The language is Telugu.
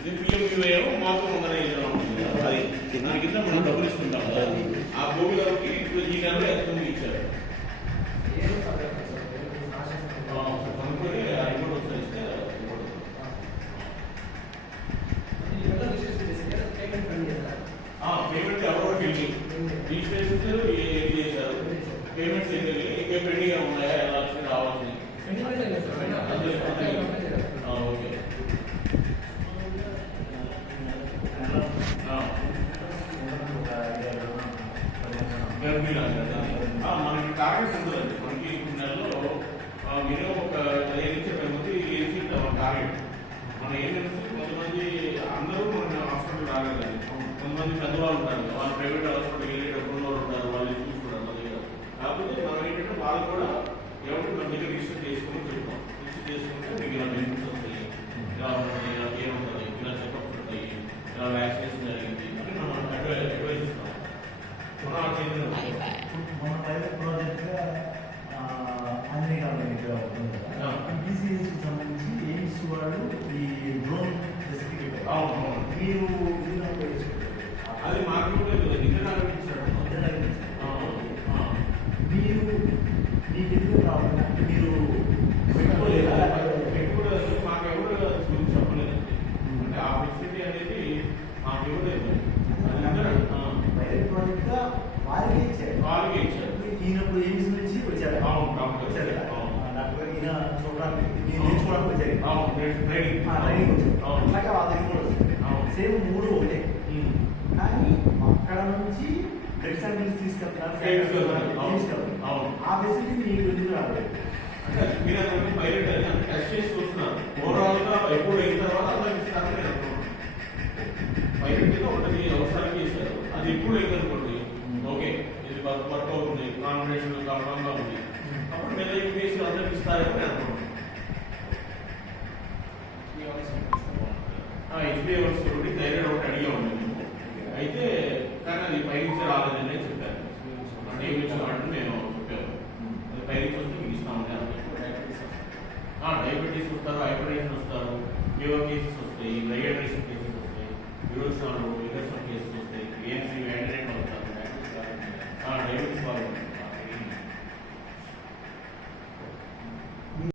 ఇది పిఎంయూ ఏమో మాత్రం ఉందనే ఉంటుంది అది దాని కింద మనం డబ్బులు ఇస్తుంటాం కదా ఆ భూమి గారికి ఇప్పుడు ఈ నెలలో ఎంత ఇచ్చారు కనుక్కొని ఇంకోటి వస్తుంది ఇస్తే పేమెంట్ ఎవరో రిజిస్ట్రేషన్స్ ఏది చేశారు పేమెంట్స్ ఏం తెలియదు ఇంకే పెండింగ్ ఉన్నాయా ఎలా రావాల్సింది ఓకే మనకి టార్గెట్స్ ఉంటుందండి మనకి ఇప్పుడు నెలలో మినిమం ఒక 5 నుంచి 10 మంది ఏసీ టార్గెట్ మన ఏంటంటే కొంతమంది అందరూ మన హాస్పిటల్ రాలేదండి కొంతమంది పెద్దవాళ్ళు ఉంటారు వాళ్ళు ప్రైవేట్ హాస్పిటల్కి వెళ్ళి డబ్బులు ఉంటారు వాళ్ళు చూసుకుంటారు మన దగ్గర కాకపోతే మనం ఏంటంటే వాళ్ళు కూడా ఎవరికి మన దగ్గర రిజిస్టర్ చేసుకుని చెప్తాం రిజిస్టర్ చేసుకుంటే మీకు ఇలా బెనిఫిట్స్ వస్తాయి ఇలా ఉంటుంది ఇలా ఏముంటుంది ఇలా చెకప్ ఉంటాయి ఇలా వ్యాక్సినేషన్ జరిగింది అని మనం అడ్వైజ్ ఇస్తాం మన ప్రైవేట్ ప్రాజెక్ట్గా ఆంజనేయ బీసీఎస్కి సంబంధించి ఎయిమ్స్ వాళ్ళు ఈ డ్రోన్ ఫెసిలిటీ మీరు అది మార్కెట్ ఇచ్చారు మీరు మీకు ఎందుకు కావాలి మీరు పెట్టుకోలేదు మాకు ఎవరు చెప్పలేదండి అంటే ఆ ఫెసిలిటీ అనేది మాకు ఇవ్వలేదు ప్రైవేట్ ప్రాజెక్ట్గా వారికి ఇచ్చారు ఈయనప్పుడు ఎయిమ్స్ నుంచి వచ్చారు వచ్చారు డాక్టర్ ఈయన చూడడానికి మీరు నేర్చుకోవడానికి వచ్చారు ట్రైనింగ్ వచ్చారు అట్లాగే వాళ్ళ దగ్గర కూడా వస్తుంది సేమ్ 3 ఒకటే కానీ అక్కడ నుంచి బ్లడ్ శాంపిల్స్ తీసుకెళ్తున్నారు ఆ ఫెసిలిటీ మీకు ఎందుకు రాలేదు అంటే మీరు అక్కడ పైలట్ టెస్ట్ చేసి చూస్తున్నారు ఓవరాల్ గా ఎప్పుడు అయిన తర్వాత అందరికి ఇస్తారని నేను అనుకున్నాను పైలట్ కింద ఒకటి అవసరానికి చేశారు అది ఎప్పుడు అయిందనుకోండి ఓకే ఇది వర్క్ అవుతుంది కాన్ఫిడెన్స్ కన్ఫర్మ్గా ఉంది అప్పుడు మీద యూపీఎస్సీ అందరికి ఇస్తారని నేను అనుకున్నాను హెచ్బిఎవర్స్ ఒకటి థైరాయిడ్ ఒకటి అడిగా ఉంది అయితే కానీ అది పైనుంచి రాలేదని చెప్పారు అంటే ఏమి అంటే నేను చెప్పాను అది పైనుంచి వస్తే మీకు ఇస్తామని డయాబెటీస్ వస్తారు హైపర్ టెన్షన్ వస్తారు ఫీవర్ కేసెస్ వస్తాయి బ్లడ్